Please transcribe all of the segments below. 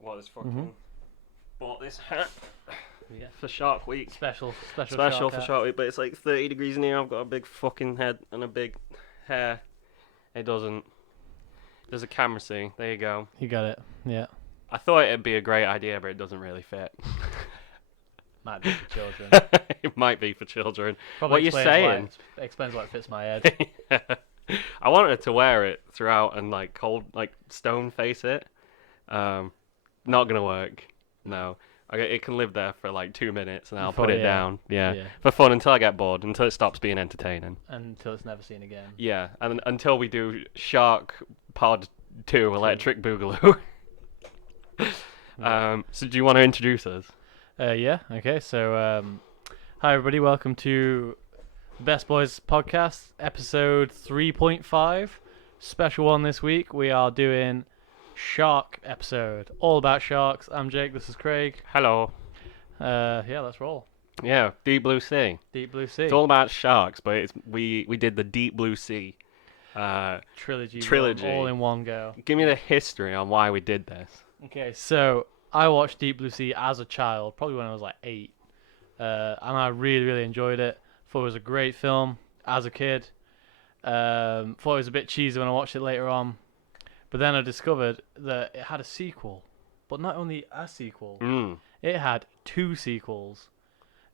what is fucking bought this hat Yeah. for Shark Week. Special For hat. Shark Week, but it's like 30 degrees in here. I've got a big fucking head and a big hair. It doesn't. There's a camera see. There you go. You got it. Yeah. I thought it'd be a great idea, but it doesn't really fit. Might be for children. It might be for children. Probably What you saying? Explains why it fits my head. I wanted to wear it throughout and like stone face it. Not gonna work. No. Okay, it can live there for like 2 minutes and I'll put it down. Yeah. For fun until I get bored, until it stops being entertaining. Until it's never seen again. Yeah, and until we do Shark Pod 2 Electric Boogaloo. So do you want to introduce us? Yeah. Okay. So, hi everybody. Welcome to Best Boys Podcast, episode 3.5. Special one this week. We are doing Shark episode, all about sharks. I'm Jake. This is Craig. Hello. Yeah. Let's roll. Yeah, Deep Blue Sea. Deep Blue Sea. It's all about sharks, but we did the Deep Blue Sea trilogy all in one go. Give me the history on why we did this. Okay, so I watched Deep Blue Sea as a child, probably when I was like 8, and I really enjoyed it. Thought it was a great film as a kid. Thought it was a bit cheesy when I watched it later on, but then I discovered that it had a sequel, but not only a sequel, it had 2 sequels.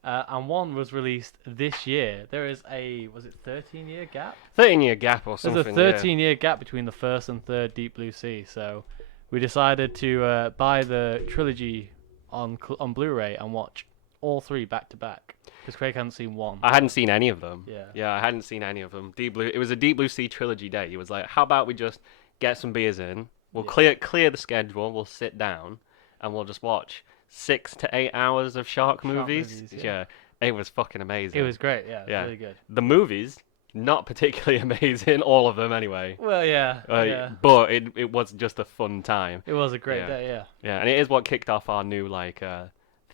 And one was released this year. There is was it 13-year gap? 13-year gap or something. There's a 13-year gap between the first and third Deep Blue Sea. So we decided to buy the trilogy on Blu-ray and watch all 3 back to back. Because Craig hadn't seen one. I hadn't seen any of them. Yeah, I hadn't seen any of them. It was a Deep Blue Sea trilogy day. He was like, how about we just get some beers in? We'll clear the schedule. We'll sit down and we'll just watch 6 to 8 hours of shark movies. Yeah, it was fucking amazing. It was great. Yeah, it was really good. The movies, not particularly amazing, all of them anyway. Well, yeah. But it was just a fun time. It was a great day. Yeah. Yeah, and it is what kicked off our new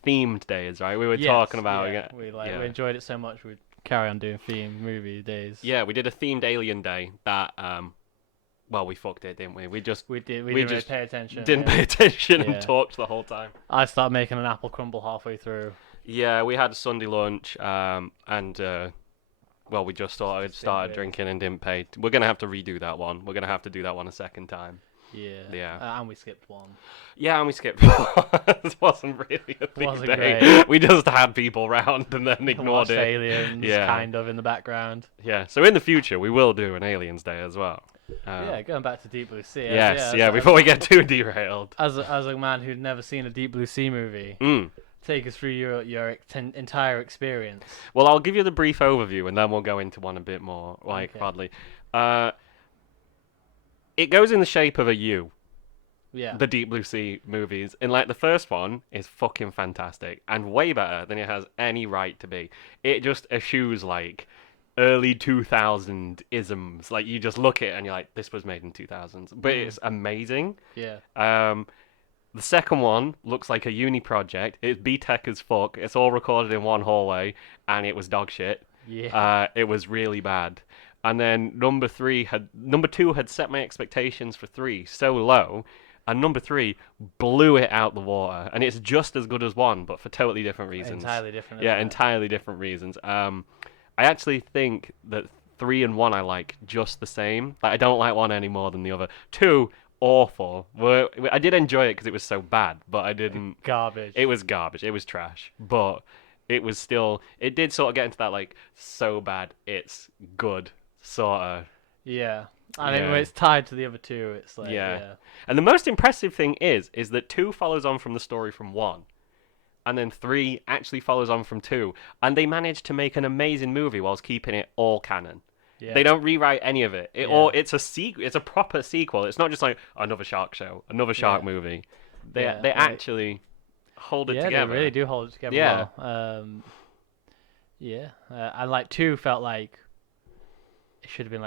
themed days, right? We were talking about it. We enjoyed it so much we'd carry on doing themed movie days. Yeah, we did a themed Alien day that well, we fucked it, didn't we? We didn't really pay attention. Didn't pay attention and talked the whole time. I started making an apple crumble halfway through. Yeah, we had a Sunday lunch, and well, we just started drinking and didn't pay. We're gonna have to redo that one. We're gonna have to do that one a second time. Yeah. And we skipped one. Yeah, and we skipped one. It wasn't really a big day. Great. We just had people round and then ignored it. Aliens, kind of in the background. Yeah. So in the future, we will do an Aliens Day as well. Going back to Deep Blue Sea. Before we get too derailed. As a man who'd never seen a Deep Blue Sea movie, take us through your entire experience. Well, I'll give you the brief overview, and then we'll go into one a bit more, broadly. It goes in the shape of a U. Yeah. The Deep Blue Sea movies. And the first one is fucking fantastic and way better than it has any right to be. It just eschews early 2000 isms. You just look at it and you're like, this was made in 2000s. But it's amazing. Yeah. The second one looks like a uni project. It's B-Tech as fuck. It's all recorded in one hallway and it was dog shit. Yeah. It was really bad. And then number 2 had set my expectations for 3 so low, and number 3 blew it out the water. And it's just as good as 1, but for totally different reasons. Entirely different. Yeah, entirely different reasons. I actually think that 3 and 1 I like just the same. I don't like 1 any more than the other. 2, awful. I did enjoy it because it was so bad, but I didn't. Garbage. It was garbage. It was trash. But it was still. It did sort of get into that so bad it's good sort of. Yeah. I mean, when it's tied to the other 2, it's yeah. And the most impressive thing is that 2 follows on from the story from 1. And then 3 actually follows on from 2. And they managed to make an amazing movie whilst keeping it all canon. Yeah. They don't rewrite any of it. It's a proper sequel. It's not just another shark show, another shark movie. They actually hold it together. Yeah, they really do hold it together well. And 2 felt like it should have been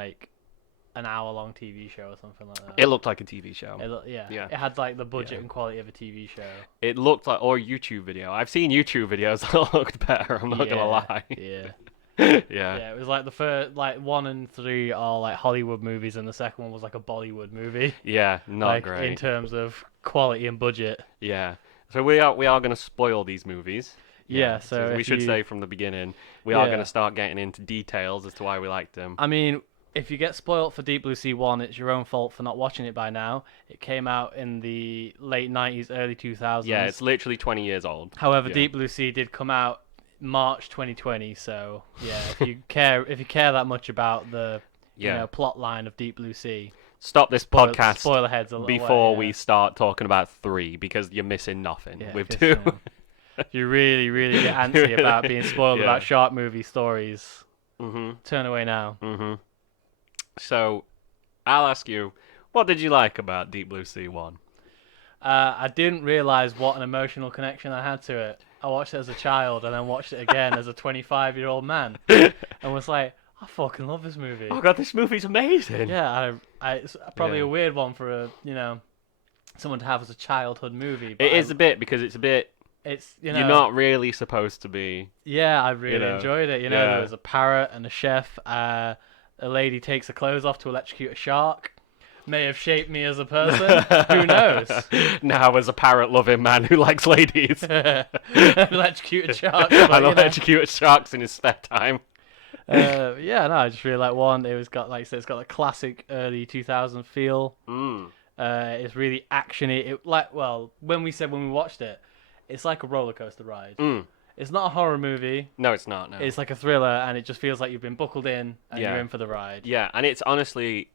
an hour-long TV show or something like that. It looked like a TV show. It had the budget and quality of a TV show. It looked like, or a YouTube video. I've seen YouTube videos that looked better. I'm not gonna lie. Yeah. Yeah. Yeah, it was like the first, like 1 and 3 are like Hollywood movies, and the second one was like a Bollywood movie. Yeah, not Like great. in terms of quality and budget. Yeah. So we are going to spoil these movies. Yeah, so we if should you, say from the beginning, we are going yeah, to start getting into details as to why we liked them. I mean, if you get spoilt for Deep Blue Sea 1, it's your own fault for not watching it by now. It came out in the late 90s, early 2000s. Yeah, it's literally 20 years old. However, Yeah. Deep Blue Sea did come out March 2020, so yeah, if you care that much about the plot line of Deep Blue Sea, Stop this podcast spoiler heads a little before way, we start talking about 3 because you're missing nothing with 2. You know, if you really, really get antsy about being spoiled about shark movie stories, turn away now. So, I'll ask you, what did you like about Deep Blue Sea 1? I didn't realize what an emotional connection I had to it. I watched it as a child and then watched it again as a 25-year-old man, and was like, I fucking love this movie. Oh god, this movie's amazing. Yeah, it's probably a weird one for someone to have as a childhood movie. But It is a bit because it's you're not really supposed to be. Yeah, I really enjoyed it. There was a parrot and a chef. A lady takes her clothes off to electrocute a shark. May have shaped me as a person. Who knows? Now, as a parrot-loving man who likes ladies, electrocuted sharks. and electrocuted sharks in his spare time. I just really like 1. It was got, like I said, it's got a classic early 2000 feel. It's really actiony. When we watched it, it's like a roller coaster ride. It's not a horror movie. No, it's not. No, it's like a thriller, and it just feels like you've been buckled in and you're in for the ride. Yeah, and it's honestly,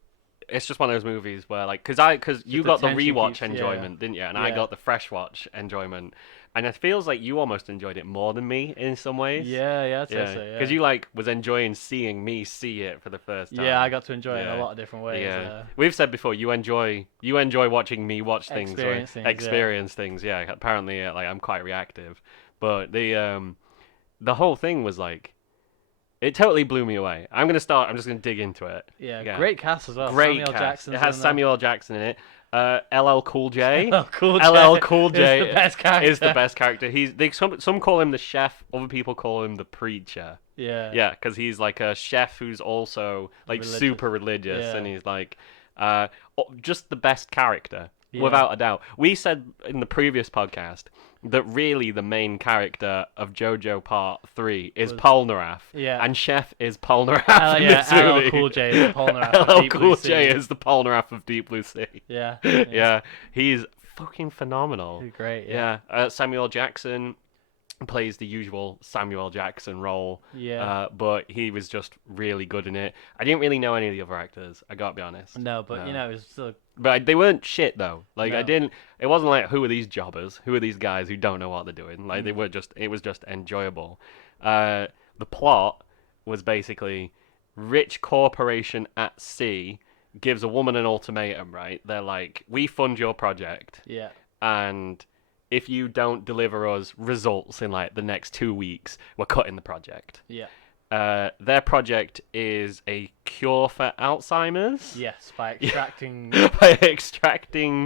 it's just one of those movies where, like, because you got the rewatch enjoyment, didn't you? And I got the fresh watch enjoyment. And it feels like you almost enjoyed it more than me in some ways. Yeah, I'd say so. Because you was enjoying seeing me see it for the first time. Yeah, I got to enjoy it in a lot of different ways. Yeah, we've said before you enjoy watching me watch things, experience things. Yeah, apparently, I'm quite reactive, but the whole thing was like, it totally blew me away. I'm just gonna dig into it. Yeah, great cast as well. Great Samuel cast. Jackson's It has in Samuel L. Jackson in it. LL Cool J. LL Cool J is the best character. Is the best character. Some call him the chef. Other people call him the preacher. Yeah. Yeah, because he's like a chef who's also like super religious, and he's like just the best character without a doubt. We said in the previous podcast that really the main character of JoJo Part 3 is Polnareff. Yeah. And Chef is Polnareff in this movie. LL Cool J is the Polnareff of LL Deep Cool Blue J Sea. is the Polnareff of Deep Blue Sea. Yeah. Yeah. He's fucking phenomenal. He's great, Samuel Jackson plays the usual Samuel Jackson role. Yeah. But he was just really good in it. I didn't really know any of the other actors, I gotta be honest. No, but it was still... But they weren't shit though. Like No. it wasn't like, who are these jobbers? Who are these guys who don't know what they're doing? Like it was just enjoyable. The plot was basically rich corporation at sea gives a woman an ultimatum, right? They're like, we fund your project. Yeah. And if you don't deliver us results in like the next 2 weeks, we're cutting the project. Yeah. Their project is a cure for Alzheimer's. Yes, by extracting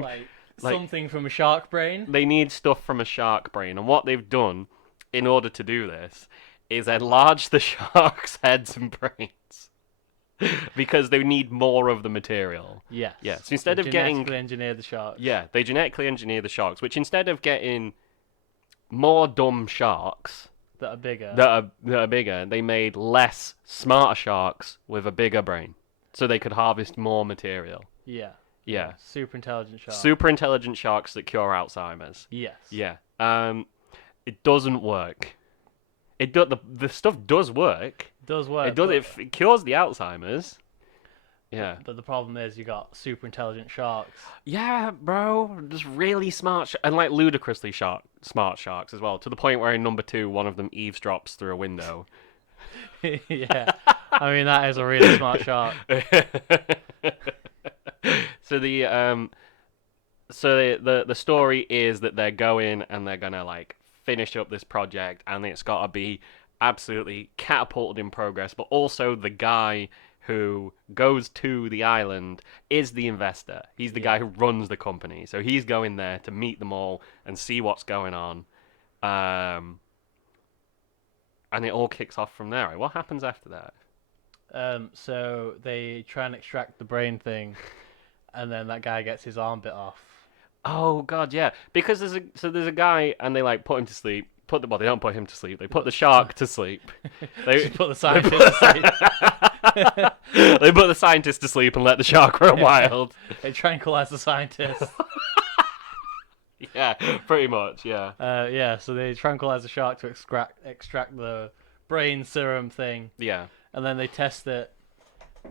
like, something from a shark brain. They need stuff from a shark brain, and what they've done in order to do this is enlarge the shark's heads and brains because they need more of the material. Yes. Yeah. So instead of getting genetically engineer the sharks. Yeah, they genetically engineer the sharks, which instead of getting more dumb sharks that are bigger, they made less smarter sharks with a bigger brain, so they could harvest more material. Yeah. Yeah. Super intelligent sharks. Super intelligent sharks that cure Alzheimer's. Yes. Yeah. It doesn't work. The stuff does work. It does work. It does. It cures the Alzheimer's. Yeah. But the problem is you got super intelligent sharks. Yeah, bro. Just really smart and like ludicrously smart sharks as well. To the point where in number 2, one of them eavesdrops through a window. Yeah. I mean, that is a really smart shark. So the story is that they're going and they're gonna like finish up this project, and it's gotta be absolutely catapulted in progress. But also the guy who goes to the island is the investor. He's the guy who runs the company. So he's going there to meet them all and see what's going on. and it all kicks off from there. Right? What happens after that? So they try and extract the brain thing, and then that guy gets his arm bit off. Oh God, yeah. Because there's a guy, and they like put him to sleep. They don't put him to sleep. They put the shark to sleep. They Put the scientist to sleep. They put the scientist to sleep and let the shark run wild. They tranquilize the scientist. Yeah, pretty much. Yeah. Yeah. So they tranquilize the shark to extract the brain serum thing. Yeah. And then they test it,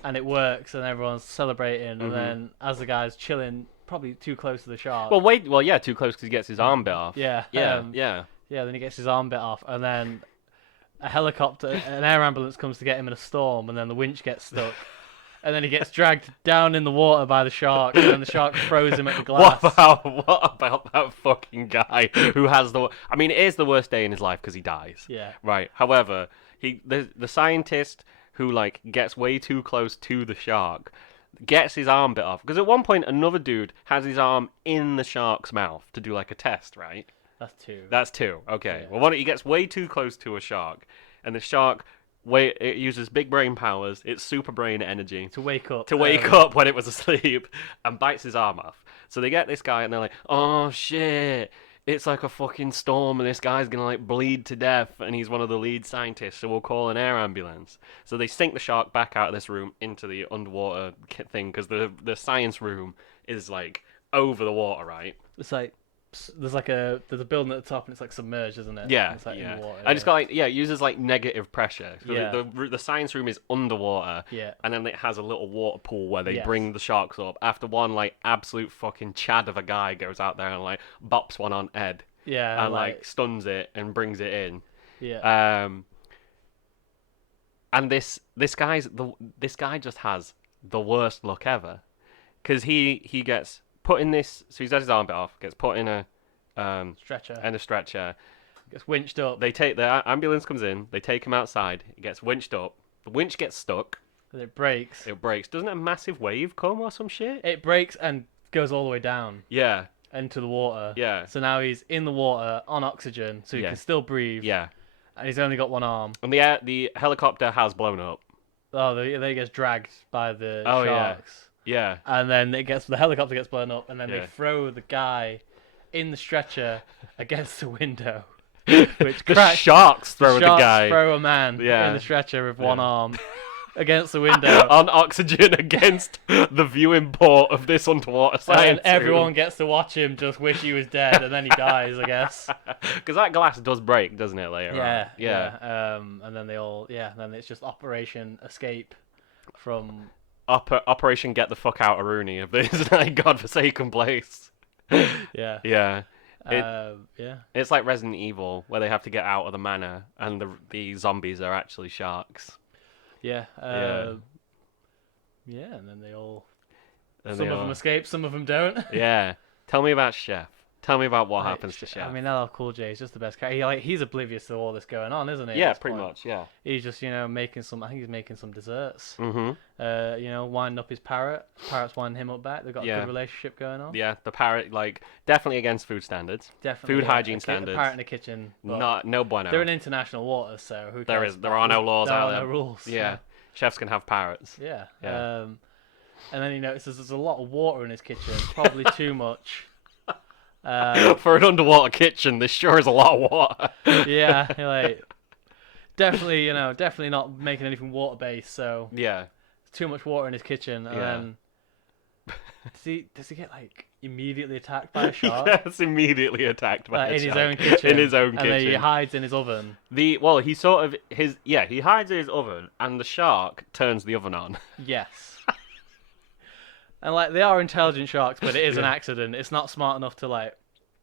and it works, and everyone's celebrating. And then as the guy's chilling, probably too close to the shark. Well, yeah, too close because he gets his arm bit off. Yeah. Yeah. Yeah, then he gets his arm bit off, and then an air ambulance comes to get him in a storm, and then the winch gets stuck, and then he gets dragged down in the water by the shark, and then the shark throws him at the glass. What about that fucking guy who has I mean, it is the worst day in his life because he dies. Yeah. Right. However, the scientist who like gets way too close to the shark gets his arm bit off because at one point another dude has his arm in the shark's mouth to do like a test, right? That's two. Okay. Yeah. Well, he gets way too close to a shark, and the shark, it uses big brain powers, its super brain energy To wake up. when it was asleep, and bites his arm off. So they get this guy, and they're like, "Oh shit! It's like a fucking storm, and this guy's gonna like bleed to death, and he's one of the lead scientists, so we'll call an air ambulance." So they sink the shark back out of this room into the underwater thing because the science room is like over the water, right? It's like there's a building at the top, and it's like submerged, isn't it? Yeah, It's like yeah. in the water, I just got like, it uses like negative pressure. So Yeah. the science room is underwater. Yeah. And then it has a little water pool where they Yes. bring the sharks up. After one like absolute fucking chad of a guy goes out there and like bops one on Ed. Yeah. And like stuns it and brings it in. Yeah. And this guy just has the worst luck ever, because he gets put in this. So he's had his arm bit off. Gets put in a Stretcher. in a stretcher. Gets winched up. The ambulance comes in. They take him outside. He gets winched up. The winch gets stuck. And it breaks. It breaks. Doesn't a massive wave come or some shit? It breaks and goes all the way down Yeah. into the water. Yeah. So now he's in the water on oxygen, so he Yeah. can still breathe. Yeah. And he's only got one arm. And the helicopter has blown up. Oh, then he gets dragged by the Oh, yeah. sharks. Yeah. And then the helicopter gets blown up, and then Yeah. they throw the guy in the stretcher against the window, which The cracks. sharks throw the Sharks guy throw a man Yeah. in the stretcher with one Yeah. arm against the window. on oxygen against the viewing port of this underwater And science everyone gets to watch him just wish he was dead, and then he dies, I guess. Because that glass does break, doesn't it, later Yeah, on? Yeah. And then then it's just Operation Escape from. Operation Get the Fuck Out of Rooney of this like godforsaken place. Yeah. Yeah. Yeah. It's like Resident Evil, where they have to get out of the manor, and the zombies are actually sharks. Yeah. Yeah. Yeah, and then they all. And Some they of them all- escape, some of them don't. Yeah. Tell me about Chef. Tell me about what Like, happens to Chef. I mean, LL Cool J is just the best character. He's oblivious to all this going on, isn't he? at yeah, this pretty point? much, yeah. He's just, making some. I think he's making some desserts. Mm-hmm. Winding up his parrot. Parrot's winding him up back. They've got a Yeah. good relationship going on. Yeah, the parrot, like, definitely against food standards. Definitely. Food yeah. hygiene A standards. parrot in the kitchen. But No bueno. they're in international waters, so who cares? There are no laws there out are there. no rules. Yeah. Chefs can have parrots. Yeah. Yeah. And then he notices there's a lot of water in his kitchen, probably too much. For an underwater kitchen, this sure is a lot of water. Yeah, definitely not making anything water based. So Yeah. too much water in his kitchen, and Yeah. then does he get like immediately attacked by a shark? Gets immediately attacked by a In his shark. own kitchen. In his own and kitchen. then he hides in his oven. He hides in his oven, and the shark turns the oven on. Yes. And they are intelligent sharks, but it is an Yeah. accident. It's not smart enough to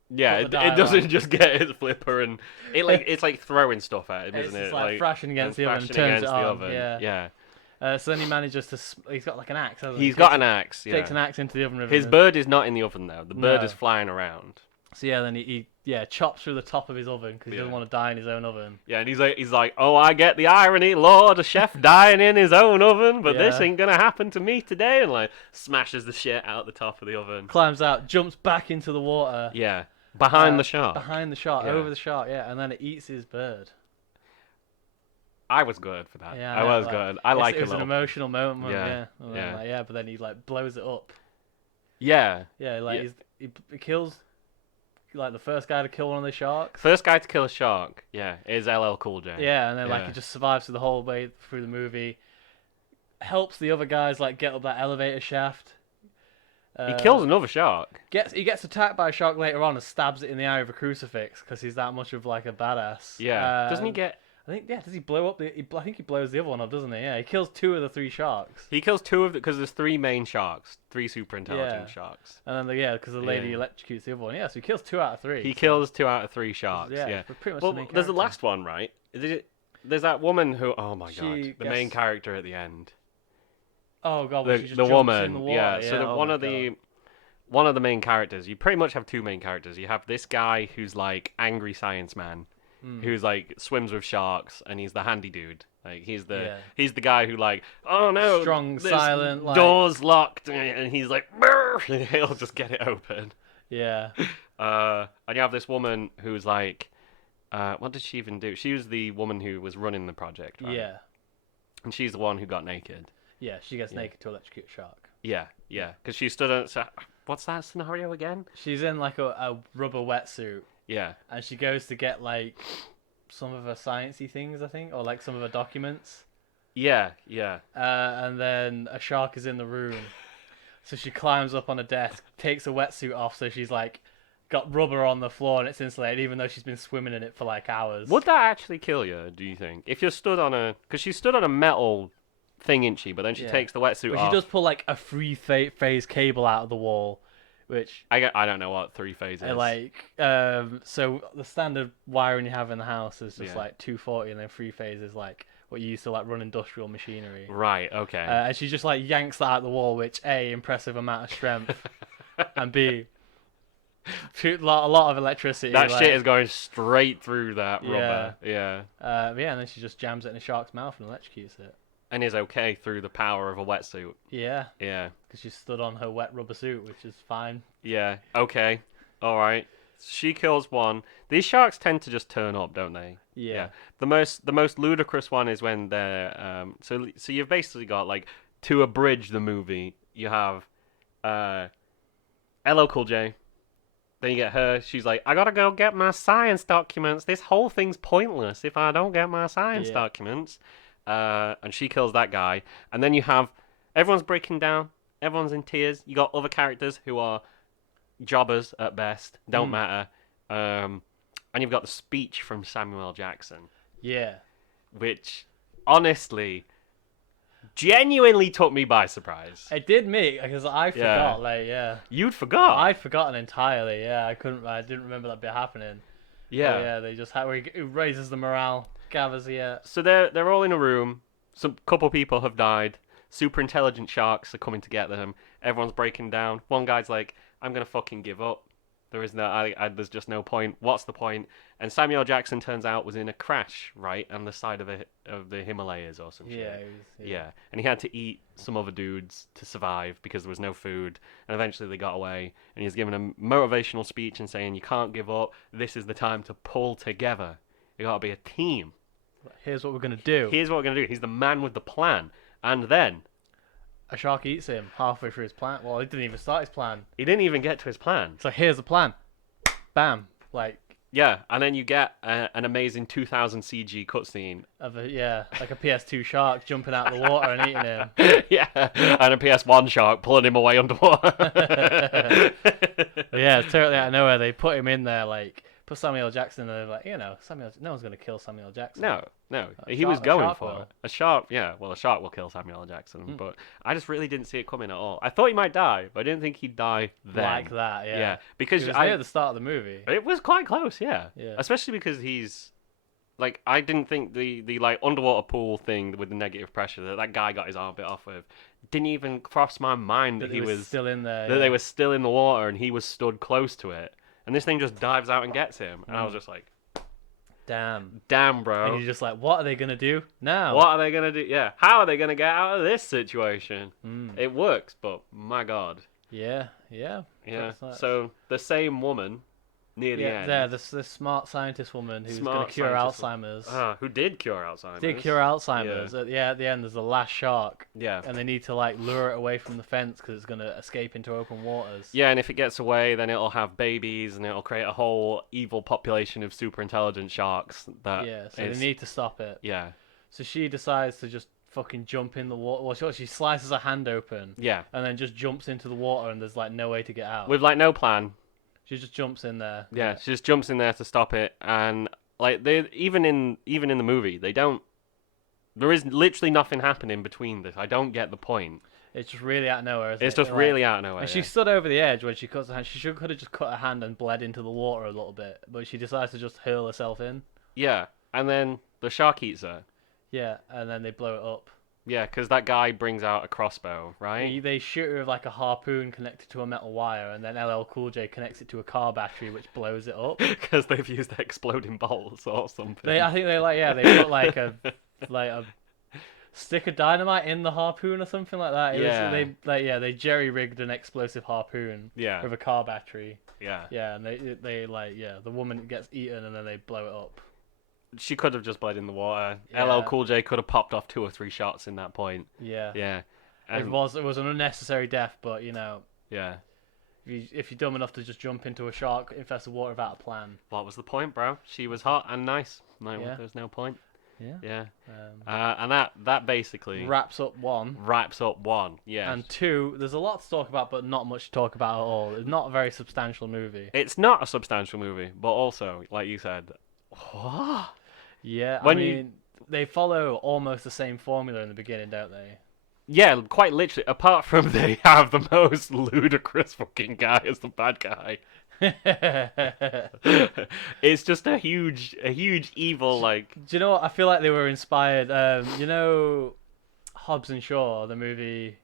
Yeah, Put the it doesn't dial on. just get his flipper and it's like throwing stuff at him, It's isn't just it? thrashing against and the oven and thrashing turns it against the on. oven. Yeah. So then he manages to. He's got like an axe, hasn't he? He's got an axe. Yeah. Takes an axe into the oven with His him. bird is not in the oven though. The bird No. is flying around. So yeah, then he chops through the top of his oven because he doesn't Yeah. want to die in his own oven. Yeah, and he's like, oh, I get the irony, Lord, a chef dying in his own oven, but this Yeah. ain't gonna happen to me today, and like smashes the shit out the top of the oven. Climbs out, jumps back into the water. Yeah, behind the shark. Behind the shark, Yeah. over the shark, yeah, and then it eats his bird. I was good for that. Yeah, I was good. I like it a was an little. emotional moment. Yeah, Yeah. But then he like blows it up. Yeah. Yeah, like Yeah. he kills like the first guy to kill one of the sharks. First guy to kill a shark, yeah, is LL Cool J. Yeah, and then like Yeah. he just survives through the whole way through the movie. Helps the other guys like get up that elevator shaft. He kills another shark. He gets attacked by a shark later on and stabs it in the eye with a crucifix because he's that much of like a badass. Yeah. Doesn't he get? I think does he blow up I think he blows the other one up, doesn't he? Yeah, he kills 2 of the 3 sharks. He kills 2 of them because there's 3 main sharks, 3 super intelligent sharks. And then because the lady electrocutes the other one. Yeah, so he kills 2 out of 3. He kills 2 out of 3 sharks. Yeah. Pretty much Well, the main there's the character. last one, right? There's that woman who. Oh my god, the main gets- character at the end. Oh god, when she The just jumps woman. in the water. Yeah. So oh one my of the. God. One of the main characters, you pretty much have 2 main characters. You have this guy who's like angry science man, who's like swims with sharks, and he's the handy dude. Like he's the guy who like, oh no, Strong, this silent, like... door's locked, and he's like, and he'll just get it open. Yeah. And you have this woman who's like, what did she even do? She was the woman who was running the project, right? Yeah. And she's the one who got naked. Yeah, she gets naked to electrocute a shark. Yeah, because she stood on. So, what's that scenario again? She's in like a rubber wetsuit. Yeah. And she goes to get like some of her sciencey things, I think, or like some of her documents. Yeah. And then a shark is in the room. So she climbs up on a desk, takes a wetsuit off, so she's like got rubber on the floor and it's insulated, even though she's been swimming in it for like hours. Would that actually kill you, do you think? If you're stood on a... Because she stood on a metal thing, isn't she? But then she takes the wetsuit But off. she does pull like a 3-phase cable out of the wall, which... I don't know what 3-phase is. So the standard wiring you have in the house is just like 240, and then 3-phase is like what you used to like run industrial machinery. Right, okay. And she just like yanks that out of the wall, which A, impressive amount of strength, and B, a lot of electricity. That shit is going straight through that rubber. Yeah. And then she just jams it in a shark's mouth and electrocutes it. And is okay through the power of a wetsuit. Yeah. Yeah. Because she stood on her wet rubber suit, which is fine. Yeah, okay. Alright. She kills one. These sharks tend to just turn up, don't they? Yeah. The most ludicrous one is when they're so you've basically got like, to abridge the movie, you have LL Cool J. Then you get her. She's like, I gotta go get my science documents. This whole thing's pointless if I don't get my science documents. And she kills that guy. And then you have everyone's breaking down. Everyone's in tears. You got other characters who are jobbers at best. Don't matter. And you've got the speech from Samuel L. Jackson. Yeah. Which, honestly, genuinely took me by surprise. It did me, because I forgot, You'd forgot? I'd forgotten entirely, I didn't remember that bit happening. Yeah. They just where he raises the morale, gathers So they're all in a room. Some couple people have died. Super intelligent sharks are coming to get them. Everyone's breaking down. One guy's like, I'm gonna fucking give up. There's just no point. What's the point? And Samuel Jackson turns out was in a crash, right, on the side of the Himalayas or some shit. Yeah, and he had to eat some other dudes to survive because there was no food. And eventually they got away. And he's given a motivational speech and saying, you can't give up. This is the time to pull together. You gotta be a team. Here's what we're gonna do. Here's what we're gonna do. He's the man with the plan. And then a shark eats him halfway through his plan. Well, he didn't even start his plan. He didn't even get to his plan. So here's the plan. Bam. Yeah, and then you get an amazing 2000 CG cutscene of like a PS2 shark jumping out of the water and eating him. Yeah, and a PS1 shark pulling him away underwater. It's totally out of nowhere. They put him in there, put Samuel L. Jackson, and they're like, no one's gonna kill Samuel L. Jackson. No, he was going for it. A shark will kill Samuel L. Jackson, but I just really didn't see it coming at all. I thought he might die, but I didn't think he'd die then. Like that, yeah. Yeah, because it was near the start of the movie. It was quite close, yeah. Especially because he's I didn't think the underwater pool thing with the negative pressure that guy got his arm bit off with didn't even cross my mind that he was still in there. That they were still in the water and he was stood close to it, and this thing just dives out and gets him, and I was just like, damn, bro. And you're just like, what are they gonna do now? What are they gonna do? Yeah, how are they gonna get out of this situation? It works, but my god. Yeah. So the same woman near the end. Yeah, this smart scientist woman who's going to cure Alzheimer's. Who did cure Alzheimer's. Did cure Alzheimer's. At the end, there's the last shark. Yeah. And they need to like lure it away from the fence because it's going to escape into open waters. Yeah, and if it gets away, then it'll have babies, and it'll create a whole evil population of super intelligent sharks. So they need to stop it. Yeah. So she decides to just fucking jump in the water. Well, she slices her hand open. Yeah. And then just jumps into the water, and there's like no way to get out. With like no plan. She just jumps in there. Yeah, she just jumps in there to stop it, and like they even in the movie, they don't. There is literally nothing happening between this. I don't get the point. It's just really out of nowhere. It's just really out of nowhere. And she stood over the edge when she cuts her hand. She could have just cut her hand and bled into the water a little bit, but she decides to just hurl herself in. Yeah, and then the shark eats her. Yeah, and then they blow it up. Yeah, because that guy brings out a crossbow, right? They shoot her with like a harpoon connected to a metal wire, and then LL Cool J connects it to a car battery, which blows it up. Because they've used exploding bolts or something. I think they put like a stick of dynamite in the harpoon or something like that. They jerry rigged an explosive harpoon. Yeah. With a car battery. Yeah. Yeah, and the woman gets eaten and then they blow it up. She could have just bled in the water. Yeah. LL Cool J could have popped off 2 or 3 shots in that point. Yeah. Yeah. It was an unnecessary death, but you know. Yeah. If you're dumb enough to just jump into a shark infested water without a plan. What was the point, bro? She was hot and nice. There's no point. Yeah. Yeah. And that basically wraps up 1. Yeah. And 2, there's a lot to talk about, but not much to talk about at all. It's not a very substantial movie. It's not a substantial movie, but also, like you said, what? Yeah, they follow almost the same formula in the beginning, don't they? Yeah, quite literally. Apart from they have the most ludicrous fucking guy as the bad guy. It's just a huge evil, like. Do you know what? I feel like they were inspired. Hobbs and Shaw, the movie,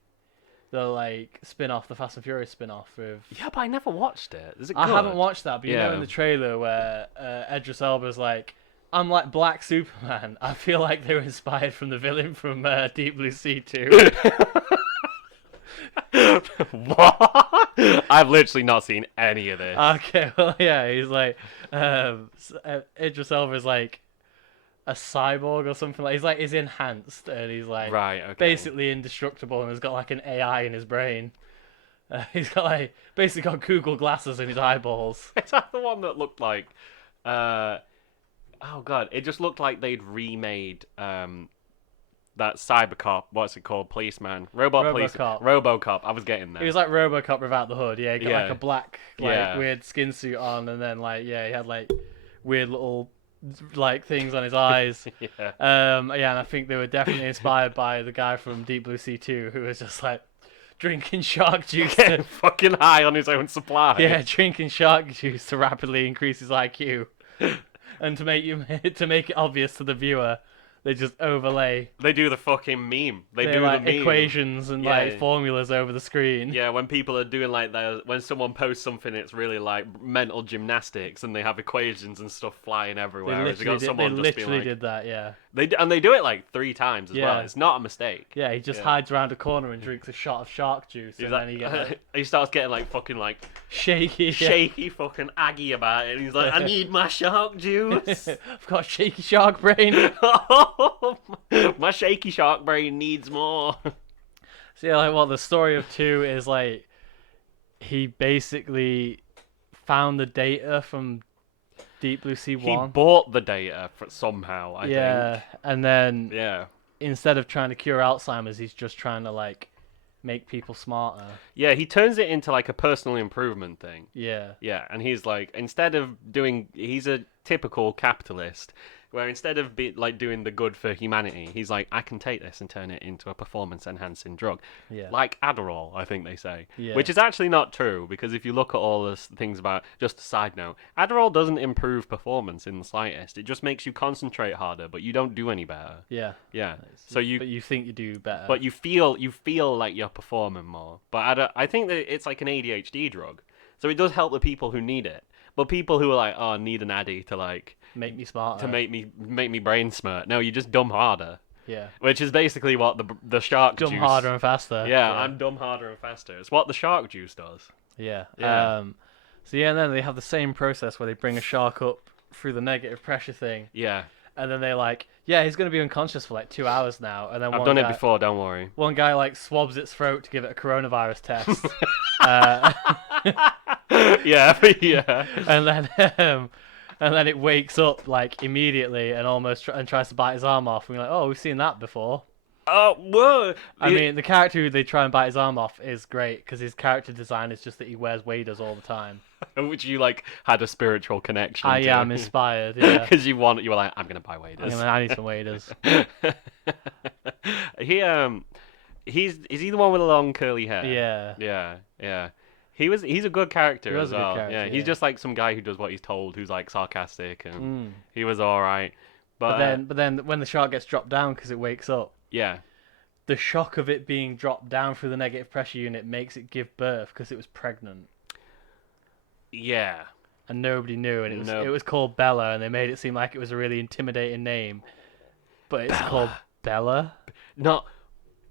the like spin-off, the Fast and Furious spin-off with. Yeah, but I never watched it. Is it good? I haven't watched that, but you know in the trailer where Idris Elba's like, I'm like Black Superman. I feel like they were inspired from the villain from Deep Blue Sea 2. What? I've literally not seen any of this. Okay, well, yeah, he's like, Idris Elba's like a cyborg or something like. He's enhanced and he's like basically indestructible and has got like an AI in his brain. He's got like basically got Google glasses in his eyeballs. Is that the one that looked like? Oh god, it just looked like they'd remade that Cybercop. What's it called? Policeman, RoboCop. I was getting there. He was like RoboCop without the hood. Yeah, he got like a black weird skin suit on, and then he had like weird little like things on his eyes. And I think they were definitely inspired by the guy from Deep Blue Sea 2, who was just like drinking shark juice, getting fucking high on his own supply. Yeah, drinking shark juice to rapidly increase his IQ. And to make it obvious to the viewer, they just overlay. They do the fucking meme. They do like the meme. Equations and like formulas over the screen. Yeah, when people are doing like that, when someone posts something, it's really like mental gymnastics, and they have equations and stuff flying everywhere. They literally did that. Yeah. They do it like 3 times as well. It's not a mistake. Yeah, he just hides around a corner and drinks a shot of shark juice, then he starts getting like fucking like shaky fucking aggy about it. And he's like, I need my shark juice. I've got shaky shark brain. My shaky shark brain needs more. So the story of 2 is like he basically found the data from Deep Blue Sea 1. He bought the data somehow, I think. And then instead of trying to cure Alzheimer's, he's just trying to like make people smarter. Yeah, he turns it into like a personal improvement thing. Yeah. Yeah, and he's like, he's a typical capitalist, where instead of doing the good for humanity, he's like, I can take this and turn it into a performance-enhancing drug. Yeah. Like Adderall, I think they say. Yeah. Which is actually not true, because if you look at all the things about... Just a side note, Adderall doesn't improve performance in the slightest. It just makes you concentrate harder, but you don't do any better. Yeah. Yeah. But you think you do better. But you feel like you're performing more. But I think that it's like an ADHD drug. So it does help the people who need it. But people who are like, oh, I need an Addy to like... Make me smarter. To make me brain smart. No, you just dumb harder. Yeah. Which is basically what the shark juice... Dumb harder and faster. Yeah, I'm dumb harder and faster. It's what the shark juice does. Yeah. Yeah. So yeah, and then they have the same process where they bring a shark up through the negative pressure thing, Yeah. and then they're like, yeah, he's gonna be unconscious for like 2 hours now, and then I've done it before, don't worry. one guy like swabs its throat to give it a coronavirus test, uh, Yeah, yeah. and then and then it wakes up like immediately and and tries to bite his arm off. And we're like, oh, we've seen that before. Oh, whoa! I mean, the character who they try and bite his arm off is great because his character design is just that he wears waders all the time. Which you like had a spiritual connection to. Yeah, I'm inspired. Yeah, Because you were like, I'm gonna buy waders. I need some waders. Is he the one with the long curly hair? Yeah. Yeah. He's a good character He was as a good well. character, He's yeah. just like some guy who does what he's told, who's like sarcastic, and Mm. he was all right. But then when the shark gets dropped down because it wakes up, yeah, the shock of it being dropped down through the negative pressure unit makes it give birth because it was pregnant. yeah. And nobody knew, and Nope. it was called Bella, and they made it seem like it was a really intimidating name, but it's called Bella, Not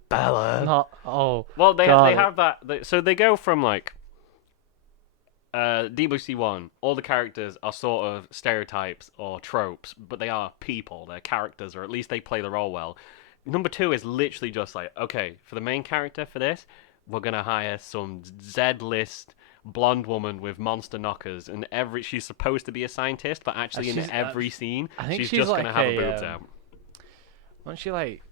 Bella. not Well, they God. have that. So they go from like DBC1. All the characters are sort of stereotypes or tropes, but they are people. They're characters, or at least they play the role well. Number 2 is literally just like, okay, for the main character for this, we're gonna hire some Z-list blonde woman with monster knockers, and she's supposed to be a scientist, but actually in every scene, I think she's she's just like gonna have her boobs a, out. wasn't she like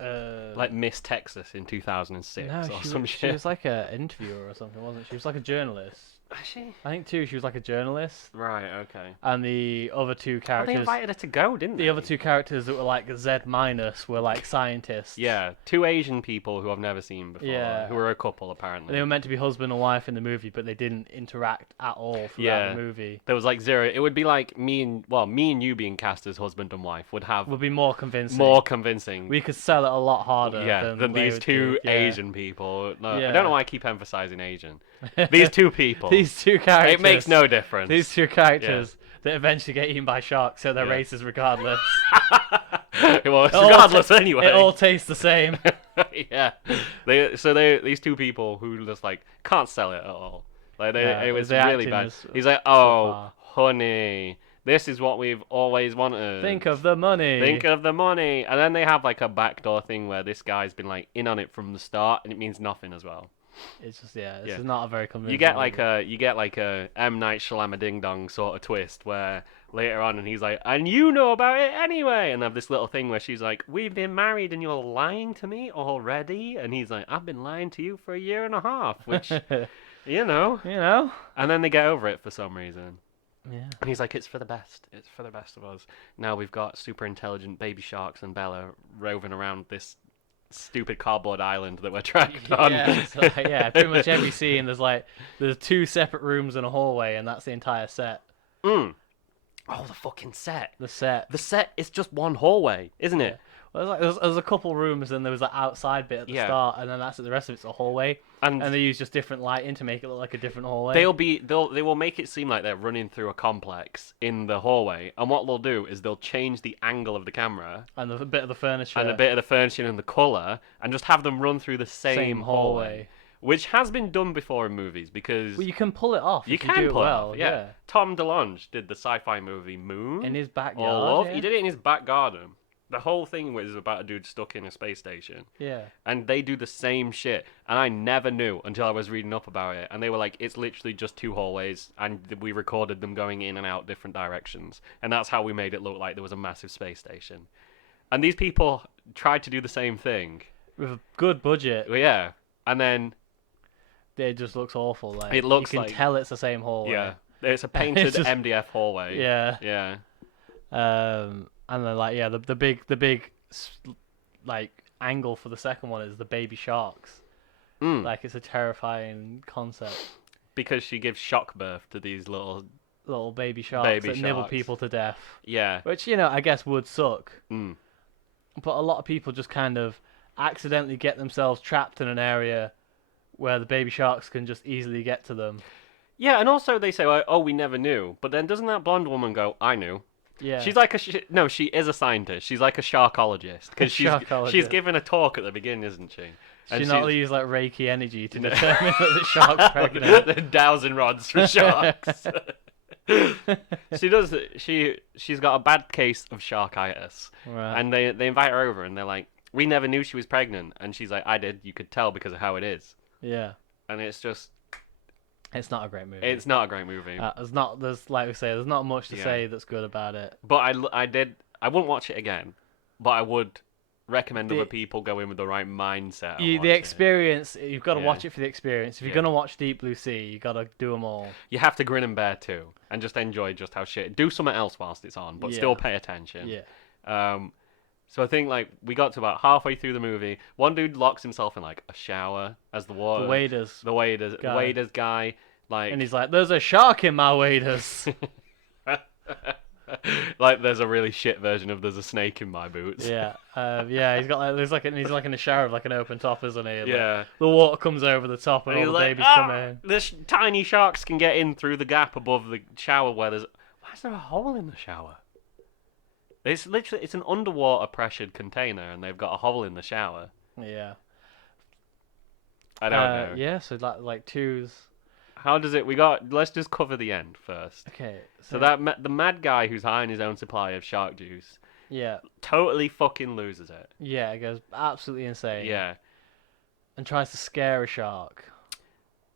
Like Miss Texas in 2006 no, or she some was, shit. she was like an interviewer or something, wasn't she? She was like a journalist. Is she? I think too. She was like a journalist, Right, okay. and the other two Oh, they characters, invited her to go, didn't they? the other two characters that were like Z minus were like scientists. Yeah, 2 Asian people who I've never seen before, Yeah. who were a couple apparently. They were meant to be husband and wife in the movie, but they didn't interact at all throughout Yeah. the movie. There was like zero. It would be like me and you being cast as husband and wife would have Would be more convincing. more convincing. We could sell it a lot harder. than they these would 2 do, yeah. Asian people. No, I Yeah. don't know why I keep emphasizing Asian. These 2 people. These two characters. It makes no difference. These two characters that eventually get eaten by sharks, so they're Yeah. racist regardless. Well, it's all regardless anyway. It all tastes the same. Yeah. These 2 people who just like can't sell it at all. Like Yeah, it was the really acting bad. is He's like, so "Oh, far. honey, this is what we've always wanted. Think of the money. Think of the money." And then they have like a backdoor thing where this guy's been like in on it from the start, and it means nothing as well. It's just this Yeah. is not a very convincing. You get movie. like a M Night Shyamalan Ding Dong sort of twist where later on, and he's like, "And you know about it anyway." And they have this little thing where she's like, "We've been married, and you're lying to me already." And he's like, "I've been lying to you for a year and a half," which you know. You know. And then they get over it for some reason. Yeah. And he's like, "It's for the best. It's for the best of us." Now we've got super intelligent baby sharks and Bella roving around this stupid cardboard island that we're tracked on. Yeah, so, yeah. Pretty much every scene, there's 2 separate rooms and a hallway, and that's the entire set. Oh, the fucking set. The set. The set is just one hallway, isn't it? Well, there's a couple rooms, and there was that outside bit at the Yeah. start, and then that's it. The rest of it's a hallway, And and they use just different lighting to make it look like a different hallway. they will make it seem like they're running through a complex in the hallway, and what they'll do is they'll change the angle of the camera and the bit of the furniture and a bit of the furniture and the color, and just have them run through the same hallway, which has been done before in movies because Well, you can pull it off. you if can do it pull well. it off. Yeah. Tom DeLonge did the sci-fi movie Moon In his or backyard. Love. Yeah. He did it in his back garden. The whole thing was about a dude stuck in a space station. Yeah. And they do the same shit. And I never knew until I was reading up about it. And they were like, it's literally just 2 hallways. And we recorded them going in and out different directions. And that's how we made it look like there was a massive space station. And these people tried to do the same thing. With a good budget, Well, yeah. And then, it just looks awful. Like It looks you can like- tell it's the same hallway. yeah. It's a painted just- MDF hallway. Yeah. Yeah. And then the big like angle for the second one is the baby sharks. Mm. Like it's a terrifying concept. Because she gives shock birth to these little... Little baby sharks Baby that nibble sharks. people to death. Yeah. Which, I guess would suck. Mm. But a lot of people just kind of accidentally get themselves trapped in an area where the baby sharks can just easily get to them. Yeah, and also they say, like, oh, we never knew. But then doesn't that blonde woman go, I knew? Yeah. She's like she is a scientist. She's like a sharkologist. Because she's Sharkologist. she's given a talk at the beginning, isn't she? She not use like Reiki energy to determine that the shark's pregnant. The dowsing rods for sharks. She does. She's got a bad case of sharkitis, Right. and they invite her over, and they're like, "We never knew she was pregnant," and she's like, "I did. You could tell because of how it is." Yeah. And it's just. It's not a great movie. It's not a great movie. There's like we say, there's not much to Yeah. say that's good about it. But I wouldn't watch it again, but I would recommend other people go in with the right mindset. And watch The experience, you've got to Yeah. watch it for the experience. If you're Yeah. gonna watch Deep Blue Sea, you got to do them all. You have to grin and bear too, and just enjoy just how shit. Do something else whilst it's on, but still Yeah. pay attention. Yeah. So I think like we got to about halfway through the movie. One dude locks himself in like a shower as the water. The waders. The waders guy. Like, And he's like, "There's a shark in my waders." like there's a really shit version of "There's a snake in my boots." Yeah. Yeah. He's got like he's like in a shower with like an open top, isn't he? Like, Yeah. the water comes over the top and And all he's the like, babies come in. The tiny sharks can get in through the gap above the shower where there's. Why is there a hole in the shower? It's literally an underwater pressured container, and they've got a hole in the shower. Yeah. I don't know. Yeah. So like twos. How does it? Let's just cover the end first. Okay. So the mad guy who's high on his own supply of shark juice Yeah. totally fucking loses it. Yeah. It goes absolutely insane. Yeah. And tries to scare a shark.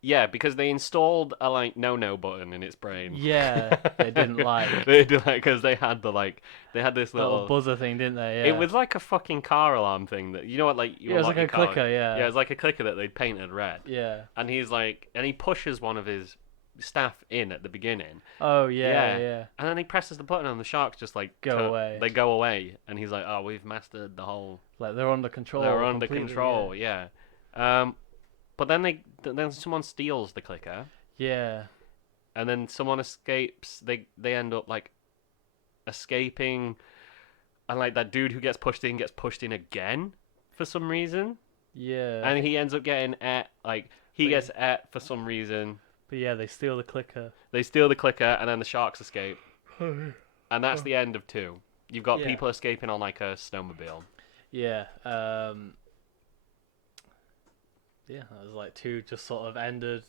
Yeah, because they installed a like no button in its brain. Yeah. They didn't like. They did like because they had this Little buzzer thing, didn't they? Yeah. It was like a fucking car alarm thing that what like you Yeah, it was unlock like a your car. clicker, yeah. Yeah, it was like a clicker that they'd painted red. Yeah. And he pushes one of his staff in at the beginning. Oh yeah, Yeah. yeah. And then he presses the button and the sharks just like Go away. They go away and he's like, "Oh, we've mastered the whole Like they're under control. They're under completely, control." Yeah. But then someone steals the clicker. Yeah. And then someone escapes. They end up like escaping, and like that dude who gets pushed in again for some reason. Yeah. And he ends up getting gets for some reason. But yeah, they steal the clicker. They steal the clicker, and then the sharks escape. And that's the end of 2. You've got Yeah. people escaping on like a snowmobile. Yeah. Yeah, that was like 2 just sort of ended.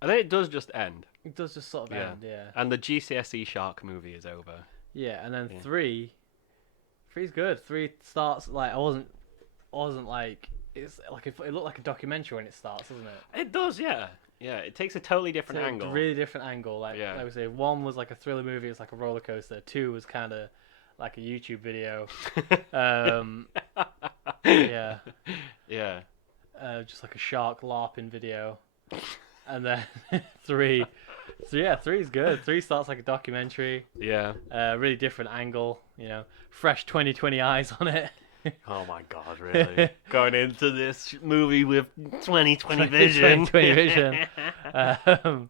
And then it does just end. It does just sort of Yeah. end, yeah. And the GCSE shark movie is over. Yeah, and then Yeah. 3's good. 3 starts like I wasn't like it's like it looked like a documentary when it starts, doesn't it? It does, yeah. Yeah, it takes a totally different It's a angle. really different angle. Like Yeah. like we say, 1 was like a thriller movie. It's like a roller coaster. 2 was kind of like a YouTube video. Yeah. Yeah. Just like a shark LARPing video. And then 3. So yeah, 3's good. 3 starts like a documentary. Yeah. Really different angle. Fresh 2020 eyes on it. Oh my god, really? Going into this movie with 2020 vision. 2020 vision.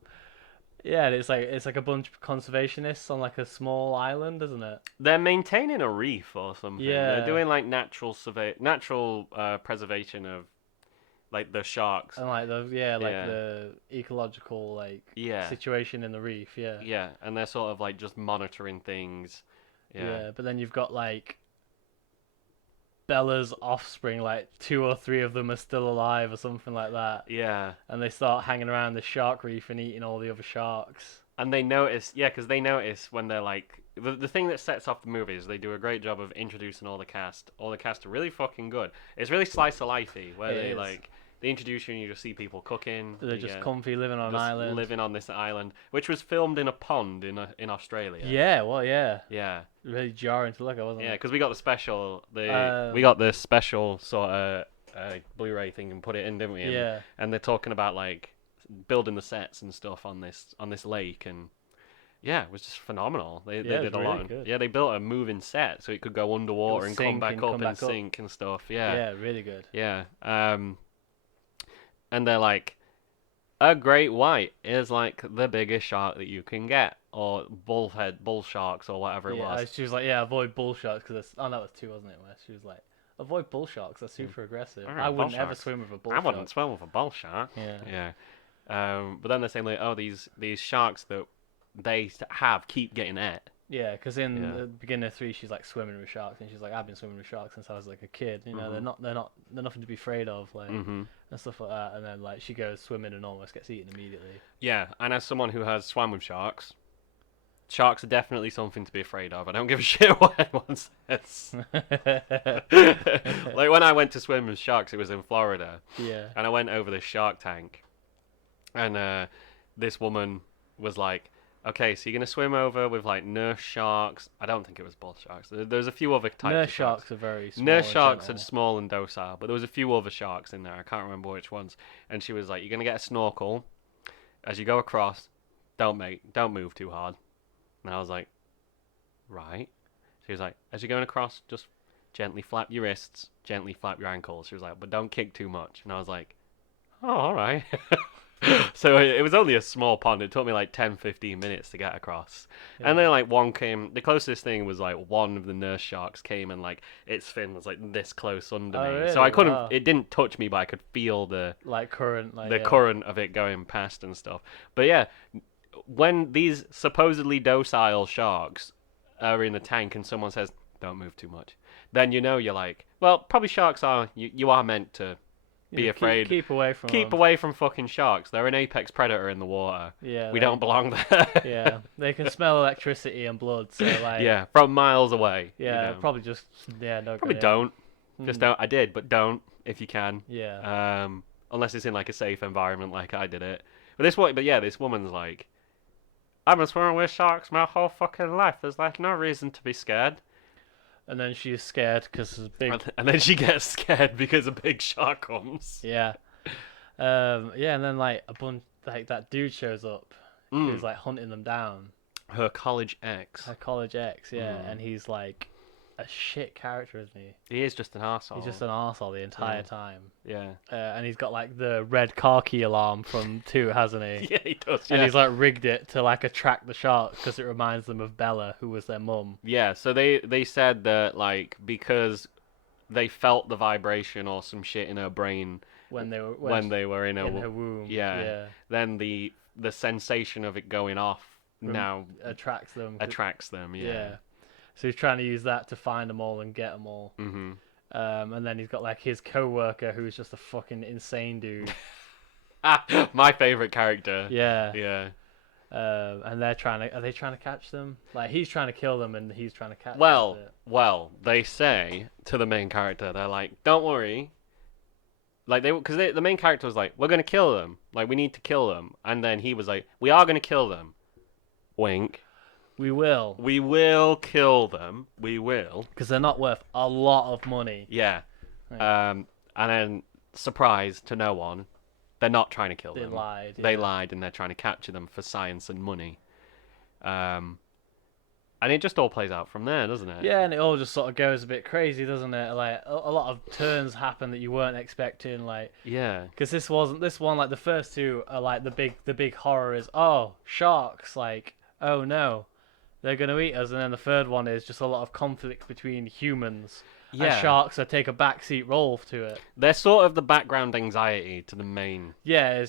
Yeah, and it's like a bunch of conservationists on like a small island, isn't it? They're maintaining a reef or something. Yeah. They're doing like natural preservation of like the sharks. And like Yeah. the ecological Yeah. situation in the reef. Yeah. Yeah, and they're sort of like just monitoring things. Yeah. But then you've got like Bella's offspring, like 2 or 3 of them are still alive or something like that. Yeah. And they start hanging around the shark reef and eating all the other sharks. And they notice, because they notice when they're like, the thing that sets off the movie is they do a great job of introducing all the cast. All the cast are really fucking good. It's really slice of lifey, where It is. they introduce you and you just see people cooking. They're you just get- comfy living on an just island. living on this island, which was filmed in a pond in Australia. Yeah, well, yeah. Yeah. Really jarring to look at, wasn't Yeah, it? because we got the special, sort of Blu-ray thing and put it in, didn't we? Yeah. And they're talking about like building the sets and stuff on this lake, and yeah, it was just phenomenal. They Yeah, it did a was lot. really good. Yeah, they built a moving set so it could go underwater and come sink back and up come and back up. sink and stuff. Yeah. Yeah, really good. Yeah. And they're like, a great white is like the biggest shark that you can get, or bull sharks, or whatever it was. She was like, yeah, avoid bull sharks because that was 2, wasn't it? Where she was like, avoid bull sharks. They're super aggressive. Alright, I bull wouldn't ever sharks. swim with a bull I shark. wouldn't swim with a bull shark. Yeah. Yeah. But then they're saying like, oh, these sharks that they keep getting at, Yeah, because in Yeah. the beginning of 3, she's like swimming with sharks, and she's like, I've been swimming with sharks since I was like a kid. You know, Mhm. they're nothing to be afraid of, like, Mhm. and stuff like that. And then like she goes swimming and almost gets eaten immediately. Yeah, and as someone who has swam with sharks, sharks are definitely something to be afraid of. I don't give a shit what anyone says. Like when I went to swim with sharks, it was in Florida, Yeah. and I went over this shark tank, and this woman was like, "Okay, so you're gonna swim over with like nurse sharks." I don't think it was bull sharks. There's a few other types Nurse of sharks. sharks are very small Nurse and sharks are gentle. small and docile, but there was a few other sharks in there. I can't remember which ones. And she was like, "You're gonna get a snorkel as you go across. Don't move too hard." And I was like, "Right." She was like, "As you're going across, just gently flap your wrists, gently flap your ankles." She was like, "But don't kick too much." And I was like, "Oh, all right." So it was only a small pond. It took me like 10, 15 minutes to get across. Yeah. And then like one came, the closest thing was like one of the nurse sharks came and like its fin was like this close under Oh, me. So I really? couldn't, Wow. it didn't touch me, but I could feel Like current, like the yeah. current of it going past and stuff. But yeah, when these supposedly docile sharks are in the tank and someone says, "Don't move too much," then you know you're like, well, probably sharks are, you are meant to be Yeah, afraid. keep away from Keep them. away from fucking sharks. They're an apex predator in the water. Yeah, We don't belong there. yeah, they can smell electricity and blood, so like Yeah, from miles away. yeah, You know. probably just yeah, no Probably good. don't. Yeah. Just don't. I did, but don't if you can. Yeah. Unless it's in like a safe environment, like I did it. But yeah, this woman's like, I've been swimming with sharks my whole fucking life. There's like no reason to be scared. And then she's scared because there's a big And then she gets scared because a big shark comes. yeah. Yeah, and then like a bunch like that dude shows up who's like hunting them down. Her college ex. Her college ex, yeah, Mm. and he's like a shit character, isn't he? He is just an arsehole. He's just an arsehole the entire Yeah. time. Yeah. And he's got like the red car key alarm from 2, hasn't he? Yeah, he does. And Yeah. he's like rigged it to like attract the sharks because it reminds them of Bella, who was their mum. Yeah, so they said that like because they felt the vibration or some shit in her brain When they were when they were in in her her womb. yeah. Yeah. Then the sensation of it going off now Attracts them. attracts them. Yeah. Yeah. So he's trying to use that to find them all and get them all. Mhm. And then he's got like his co-worker who's just a fucking insane dude. My favorite character. Yeah. Yeah. And are they trying to catch them? Like he's trying to kill them and he's trying to catch Well, them. they say to the main character, they're like, "Don't worry." Like because the main character was like, "We're gonna kill them. Like we need to kill them," and then he was like, "We are gonna kill them." Wink. We will. We will kill them. We will. Because they're not worth a lot of money. Yeah. Right. And then surprise to no one, they're not trying to kill They them. lied. They yeah. lied, and they're trying to capture them for science and money. And it just all plays out from there, doesn't it? Yeah, and it all just sort of goes a bit crazy, doesn't it? Like a lot of turns happen that you weren't expecting. Like Yeah. because this one. Like the first 2 are like the big horror is sharks. Like oh no, they're gonna eat us. And then the third one is just a lot of conflict between humans. Yeah. And sharks that take a backseat role to it. They're sort of the background anxiety to the main. Yeah.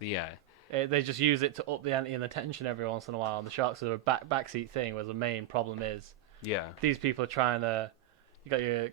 Yeah. They just use it to up the ante and the tension every once in a while. And the sharks are a backseat thing, where the main problem is Yeah. these people are trying to. You got your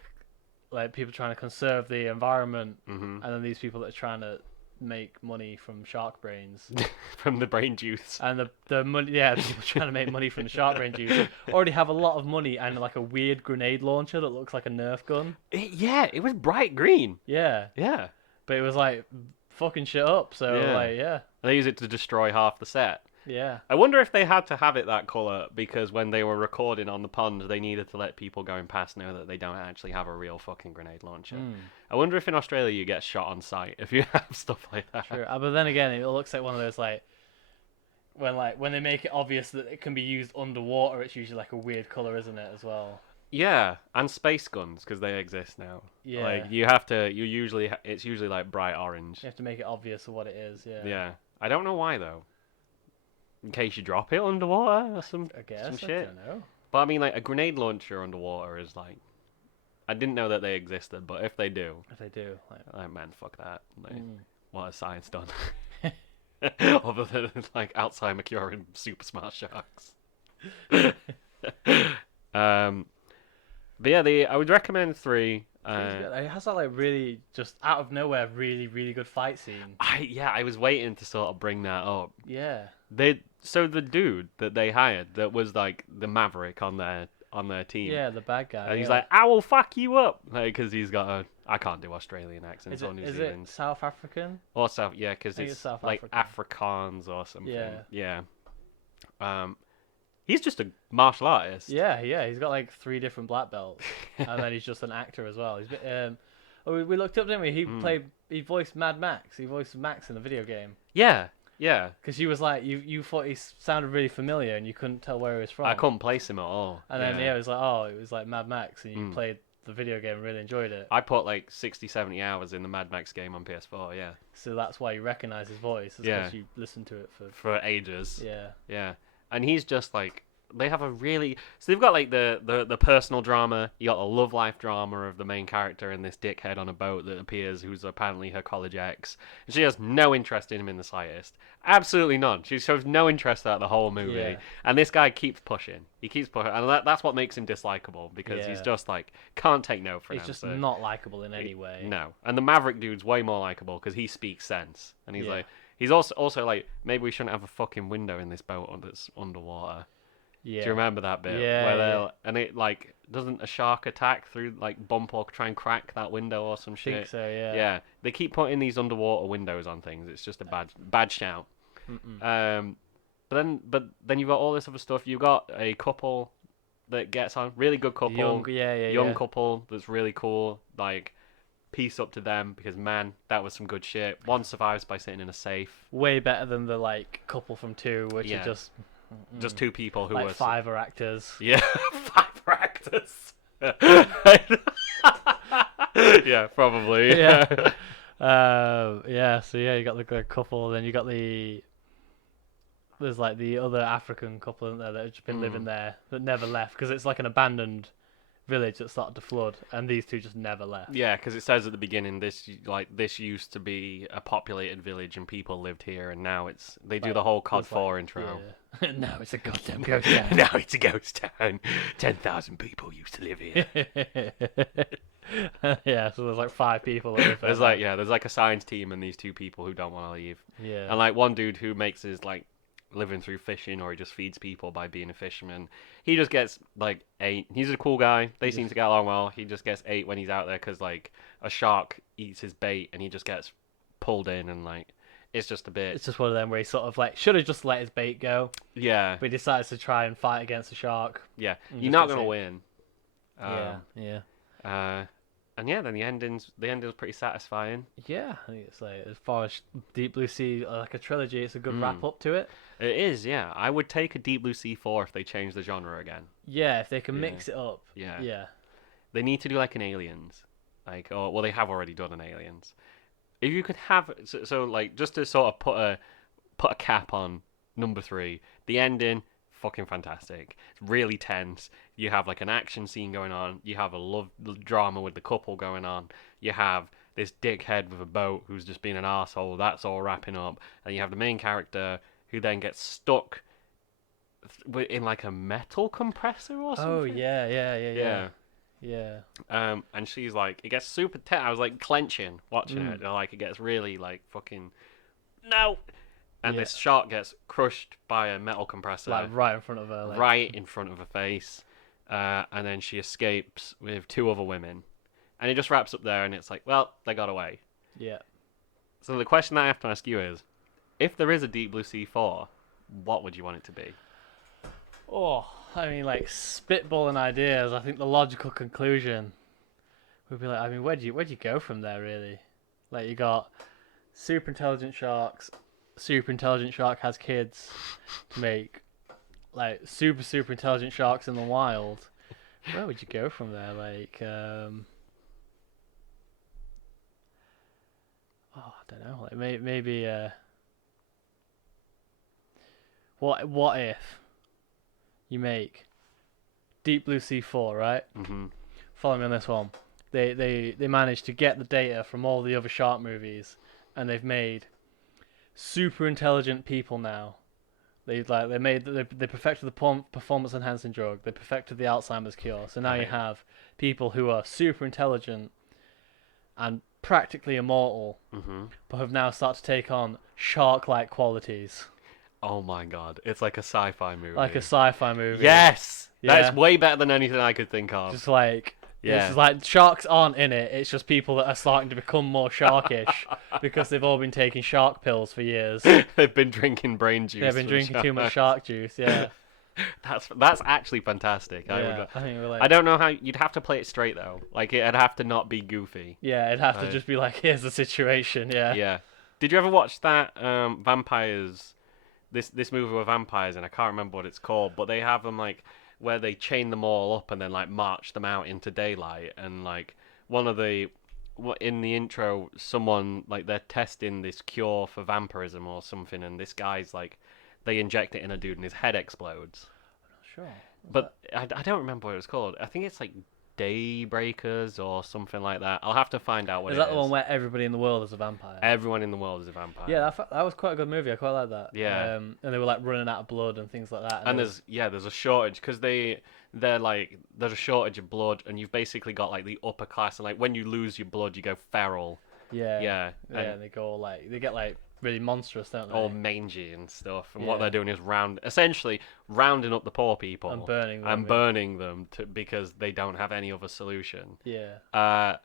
like people trying to conserve the environment, Mhm. and then these people that are trying to make money from shark brains. From the brain juice. And the money, yeah, people trying to make money from the shark brain juice already have a lot of money and like a weird grenade launcher that looks like a Nerf gun. Yeah, it was bright green. Yeah, Yeah. but it was like fucking shit up. So Yeah. like, yeah, They use it to destroy half the set. yeah. I wonder if they had to have it that color because when they were recording on the pond, they needed to let people going past know that they don't actually have a real fucking grenade launcher. Mm, I wonder if in Australia you get shot on sight if you have stuff like that. true. But then again, it looks like one of those like when they make it obvious that it can be used underwater, it's usually like a weird color, isn't it? As well. Yeah, and space guns because they exist now. Yeah. Like it's usually like bright orange. You have to make it obvious of what it is. Yeah. Yeah. I don't know why though. In case you drop it underwater or some I guess. some I shit. don't know. But I mean, like a grenade launcher underwater is like, I didn't know that they existed, but if they do, If they do, like, man, fuck that. Like, mm. what has science done? Other than like Alzheimer curing super smart sharks. um, but yeah, I would recommend 3. Three's good. It has that like really just out of nowhere, really really good fight scene. I was waiting to sort of bring that up. Yeah. So the dude that they hired that was like the Maverick on their team. Yeah, the bad guy. And he's yeah. like, I will fuck you up, because he's got a. I can't do Australian accents or New Is Zealand it South African? or South. Yeah, because think it's it's South like African. Afrikaans or something. Yeah. Yeah. He's just a martial artist. Yeah, yeah. He's got like 3 different black belts, and then he's just an actor as well. We looked up, didn't we? He voiced Mad Max. He voiced Max in the video game. Yeah. Yeah. Because you was like, you thought he sounded really familiar, and you couldn't tell where he was from. I couldn't place him at all. And then it was like, oh, it was like Mad Max, and you played the video game and really enjoyed it. I put like 60, 70 hours in the Mad Max game on PS4. Yeah. So that's why you recognize his voice. Because you listened to it for ages. Yeah. Yeah. And he's just like, they have a really, so they've got like the personal drama, you got the love life drama of the main character and this dickhead on a boat that appears, who's apparently her college ex, and she has no interest in him in the slightest, absolutely none. She shows no interest throughout the whole movie, and this guy keeps pushing, and that's what makes him dislikable, because he's just like can't take no for an answer. He's just not likable in any way. No. And the Maverick dude's way more likable because he speaks sense, and he's like, he's also like, maybe we shouldn't have a fucking window in this boat that's underwater. Yeah. Do you remember that bit? Yeah. Where and it like, doesn't a shark attack through like bump or try and crack that window or some shit? I think so. Yeah. Yeah. They keep putting these underwater windows on things. It's just a bad shout. But then you've got all this other stuff. You've got a couple that gets on, really good couple. Young couple that's really cool. Like, peace up to them, because man, that was some good shit. One survives by sitting in a safe. Way better than the like couple from 2, which are just 2 people who like were 5 are actors. Yeah, 5 are actors. Yeah, probably. Yeah. So you got the couple, then you got there's like the other African couple in there that have just been living there that never left, because it's like an abandoned village that started to flood, and these 2 just never left. Yeah, because it says at the beginning this used to be a populated village and people lived here, and now they do the whole COD 4 intro. Yeah. Now it's a goddamn ghost town. Now it's a ghost town. 10,000 people used to live here. Yeah, so there's like 5 people that live there. There's like a science team and these 2 people who don't want to leave. Yeah. And like one dude who makes his like living through fishing, or he just feeds people by being a fisherman. He just gets like 8. He's a cool guy. They seem to get along well. He just gets 8 when he's out there because like a shark eats his bait and he just gets pulled in, and like it's just a bit. It's just one of them where he sort of like should have just let his bait go. Yeah. But he decides to try and fight against the shark. Yeah. You're not gonna win. Yeah. And yeah, then the ending's pretty satisfying. Yeah, I think it's like, as far as Deep Blue Sea, like a trilogy, it's a good wrap up to it. It is, yeah. I would take a Deep Blue Sea 4 if they change the genre again. Yeah, if they can mix it up. Yeah. They need to do like an Aliens, they have already done an Aliens. If you could have, so like, just to sort of put a cap on number 3, the ending, fucking fantastic. It's really tense. You have like an action scene going on. You have a love drama with the couple going on. You have this dickhead with a boat who's just being an asshole. That's all wrapping up. And you have the main character who then gets stuck in like a metal compressor or something. Oh yeah. And she's like, it gets super tense. I was like clenching watching it. And, like, it gets really like fucking no. And this shark gets crushed by a metal compressor. Like right in front of her. Right in front of her face. And then she escapes with 2 other women. And it just wraps up there, and it's like, well, they got away. Yeah. So the question that I have to ask you is, if there is a Deep Blue Sea 4, what would you want it to be? Oh, I mean, like, spitballing ideas, I think the logical conclusion would be like, I mean, where'd you go from there, really? Like, you got super intelligent sharks. Super intelligent shark has kids to make like super intelligent sharks in the wild. Where would you go from there? Like, I don't know. Like maybe what if you make Deep Blue Sea 4, right? Mm-hmm. Follow me on this one. They managed to get the data from all the other shark movies, and they've made super intelligent people now They perfected the performance enhancing drug. They perfected the Alzheimer's cure. So now you Right. have people who are super intelligent and practically immortal, Hmm. but have now started to take on shark-like qualities, Oh my god, it's like a sci-fi movie. like a sci-fi movie. Yes, that's Yeah. way better than anything I could think of. Just like it's Yeah. just like sharks aren't in it. It's just people that are starting to become more sharkish because they've all been taking shark pills for years. They've been drinking brain juice. They've been from drinking too much sharks. shark juice. Yeah, That's actually fantastic. yeah. I think we're I like, don't know how you'd have to play it straight though. Like it'd have to not be goofy. yeah. It'd have to Right. just be like, here's the situation. Yeah. Yeah. Did you ever watch that vampires? This movie with vampires, and I can't remember what it's called, but they have them like where they chain them all up and then like march them out into daylight, and like one of the in the intro, someone like they're testing this cure for vampirism or something, and this guy's like they inject it in a dude and his head explodes. Sure. But I don't remember what it was called. I think it's like Daybreakers or something like that. I'll have to find out what Is it that is. the one where everybody in the world is a vampire? Everyone in the world is a vampire. Yeah, that was quite a good movie. I quite like that. Yeah. And they were like running out of blood and things like that. And it was- there's a shortage because they're like there's a shortage of blood, and you've basically got like the upper class, and like when you lose your blood, you go feral. yeah, Yeah, and they go like they get like really monstrous, don't they? all mangy and stuff. And what Yeah. they're doing is essentially rounding up the poor people And burning them. and burning them because they don't have any other solution. Yeah.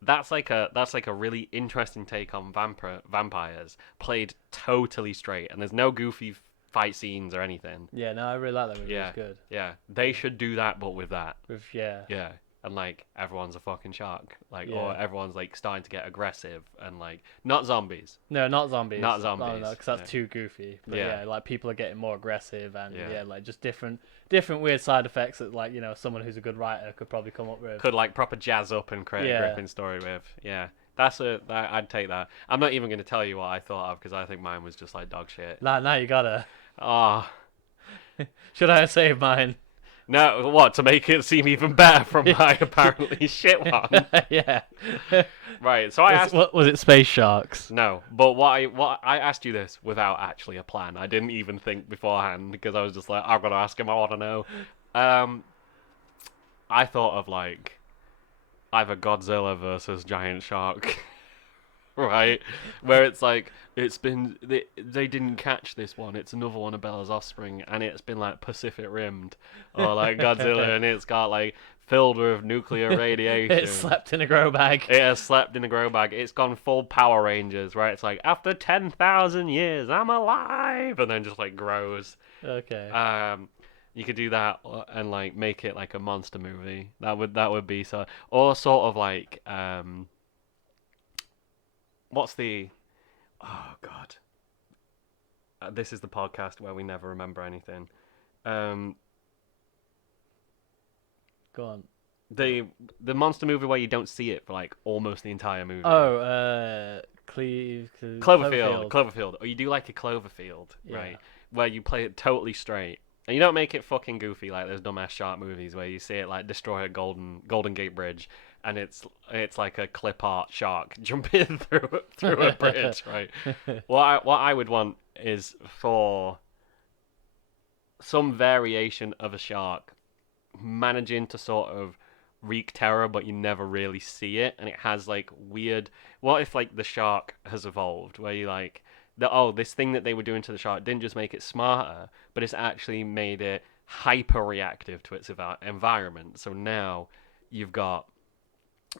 That's like a really interesting take on vampires, played totally straight, and there's no goofy fight scenes or anything. Yeah, no, I really like that movie. Yeah. It's good. Yeah, they should do that, but with that. Yeah. Yeah, and like everyone's a fucking shark, like, Yeah. or everyone's like starting to get aggressive, and like not zombies. No, not zombies. Not zombies, because that's yeah. too goofy. But Yeah. yeah, like people are getting more aggressive and Yeah. yeah, like just different weird side effects that like someone who's a good writer could probably come up with. Could like proper jazz up and create a Yeah. gripping story with. Yeah, I'd take that. I'm not even going to tell you what I thought of because I think mine was just like dog shit. Now you gotta. Ah. Should I save mine? No, what, to make it seem even better from my apparently shit one? Yeah. Right, so I asked... What was it? Space sharks. No, but what I asked you this without actually a plan. I didn't even think beforehand because I was just like, I've got to ask him, I want to know. I thought of like either Godzilla versus giant shark. Right, where it's like they didn't catch this one. It's another one of Bella's offspring, and it's been like Pacific rimmed, or like Godzilla, and it's got like filled with nuclear radiation. It slept in a grow bag. It has slept in a grow bag. It's gone full Power Rangers, right? It's like after 10,000 years, I'm alive, and then just like grows. Okay. You could do that and like make it like a monster movie. That would be so, or sort of like what's the... Oh, God. This is the podcast where we never remember anything. Go on. The monster movie where you don't see it for, like, almost the entire movie. Oh, Cloverfield. Or you do, like, a Cloverfield, Yeah. right? Where you play it totally straight. And you don't make it fucking goofy like those dumbass shark movies where you see it, like, destroy a Golden Gate Bridge, and it's like a clip art shark jumping through a bridge, right? What I would want is for some variation of a shark managing to sort of wreak terror, but you never really see it, and it has like weird... What if like the shark has evolved, where you like this thing that they were doing to the shark didn't just make it smarter, but it's actually made it hyper reactive to its environment. So now you've got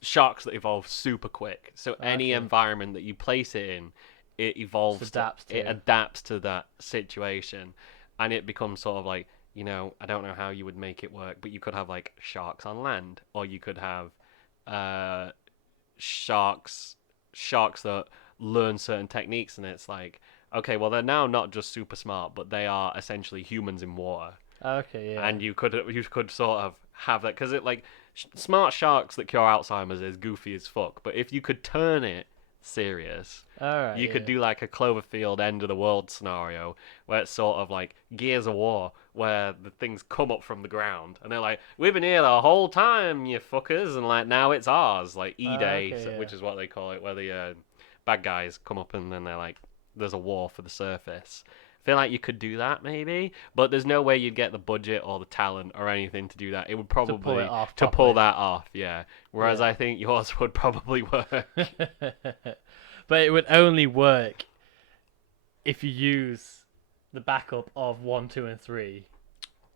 sharks that evolve super quick. So any Okay. environment that you place it in, it evolves. It adapts adapts to that situation, and it becomes sort of like, I don't know how you would make it work, but you could have like sharks on land, or you could have sharks that learn certain techniques, and it's like, okay, well they're now not just super smart, but they are essentially humans in water. Okay, yeah. And you could sort of have that, because it like smart sharks that cure Alzheimer's is goofy as fuck, but if you could turn it serious, Alright, you could do like a Cloverfield end of the world scenario where it's sort of like Gears of War, where the things come up from the ground and they're like, we've been here the whole time, you fuckers, and like now it's ours, like E-Day, okay, yeah. which is what they call it, where the bad guys come up and then they're like, there's a war for the surface. I feel like you could do that maybe, but there's no way you'd get the budget or the talent or anything to do that. It would probably To pull it off to pull properly. that off, yeah. Whereas Yeah. I think yours would probably work. But it would only work if you use the backup of 1, 2, and 3.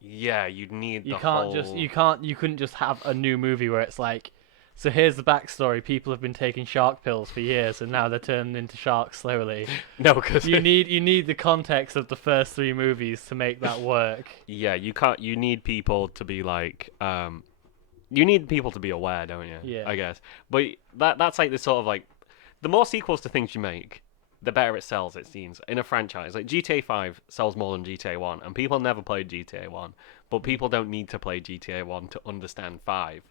Yeah, you'd need You the can't whole... just you couldn't just have a new movie where it's like, so here's the backstory. People have been taking shark pills for years, and now they're turning into sharks slowly. No, because You need the context of the first 3 movies to make that work. yeah, you can't. You need people to be like, you need people to be aware, don't you? Yeah. I guess. But that's like the sort of like, the more sequels to things you make, the better it sells. It seems in a franchise like GTA 5 sells more than GTA 1, and people never played GTA 1, but people don't need to play GTA 1 to understand 5.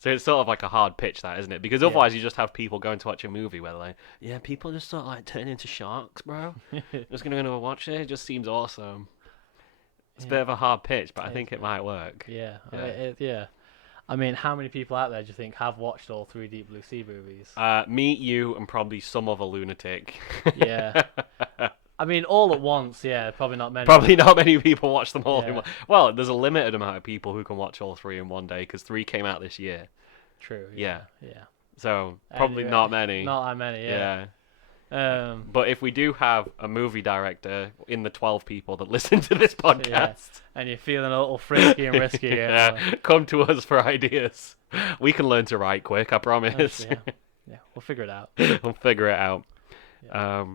So it's sort of like a hard pitch, that, isn't it? Because otherwise you just have people going to watch a movie where they're like, yeah, people just sort of like turn into sharks, bro. Just gonna go watch it. It just seems awesome. It's a bit of a hard pitch, but I think it might work. Yeah. Yeah. I mean, how many people out there do you think have watched all 3 Deep Blue Sea movies? Me, you, and probably some other lunatic. Yeah. I mean, all at once, yeah, probably not many. Probably not many people watch them all in Yeah. one. Well, there's a limited amount of people who can watch all 3 in one day because 3 came out this year. True. Yeah. Yeah. So probably Anyway, not many. Not that many. Yeah. But if we do have a movie director in the 12 people that listen to this podcast, And you're feeling a little frisky and risky. yeah, come to us for ideas. We can learn to write quick, I promise. Yeah, we'll figure it out. We'll figure it out. Yeah.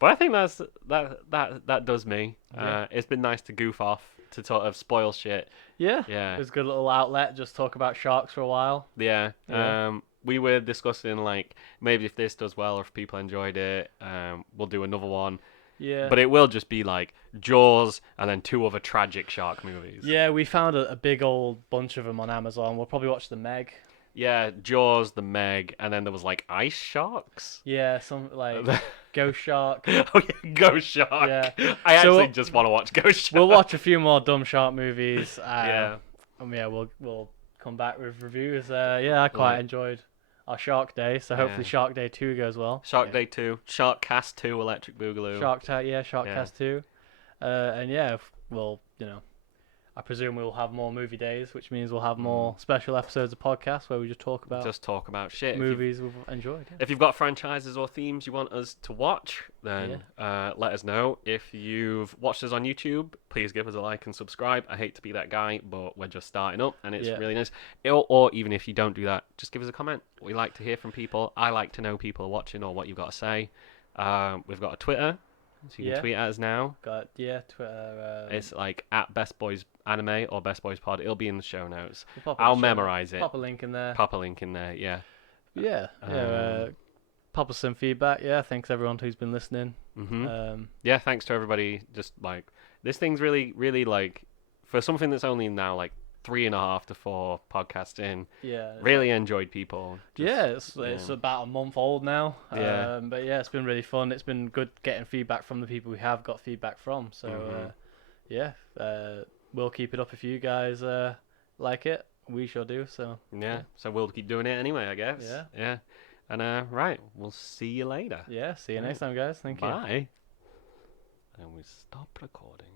But I think that does me. Yeah. It's been nice to goof off, to sort of spoil shit. Yeah. Yeah. It was a good little outlet. Just talk about sharks for a while. Yeah. Yeah. We were discussing like maybe if this does well or if people enjoyed it, we'll do another one. Yeah. But it will just be like Jaws and then 2 other tragic shark movies. Yeah, we found a big old bunch of them on Amazon. We'll probably watch The Meg. Yeah, Jaws, The Meg, and then there was like ice sharks. Yeah, some like Ghost Shark. Oh yeah, Ghost Shark. Yeah. I So actually just want to watch Ghost Shark. We'll watch a few more dumb shark movies. Yeah. And yeah, we'll come back with reviews. Yeah, I quite Right. enjoyed our Shark Day. So hopefully Yeah. Shark Day 2 goes well. Shark Day 2, Shark Cast 2, Electric Boogaloo. Sharkcast 2. And yeah, we'll, I presume we'll have more movie days, which means we'll have more special episodes of podcasts where we just talk about Just talk about shit. movies we've enjoyed. Yeah. If you've got franchises or themes you want us to watch, then let us know. If you've watched us on YouTube, please give us a like and subscribe. I hate to be that guy, but we're just starting up, and it's Yeah. really nice. Or even if you don't do that, just give us a comment. We like to hear from people. I like to know people are watching or what you've got to say. We've got a Twitter, so you can Yeah. tweet at us now. Got Twitter. It's like at Best Boys Anime or Best Boys Pod. It'll be in the show notes. we'll pop it I'll in the show memorize notes. it. Pop a link in there. Pop a link in there, yeah. Yeah. Pop us some feedback. Yeah, thanks everyone who's been listening. Yeah, thanks to everybody. Just like, this thing's really, really like, for something that's only now like 3.5 to 4 podcasts in, Yeah. really enjoyed people. It's about a month old now. Yeah. But yeah, it's been really fun. It's been good getting feedback from the people we have got feedback from. So we'll keep it up if you guys like it. We sure do. So Yeah, so we'll keep doing it anyway, I guess. Yeah. And right, we'll see you later. yeah. See you next time, guys. Thank you. Bye. And we stop recording.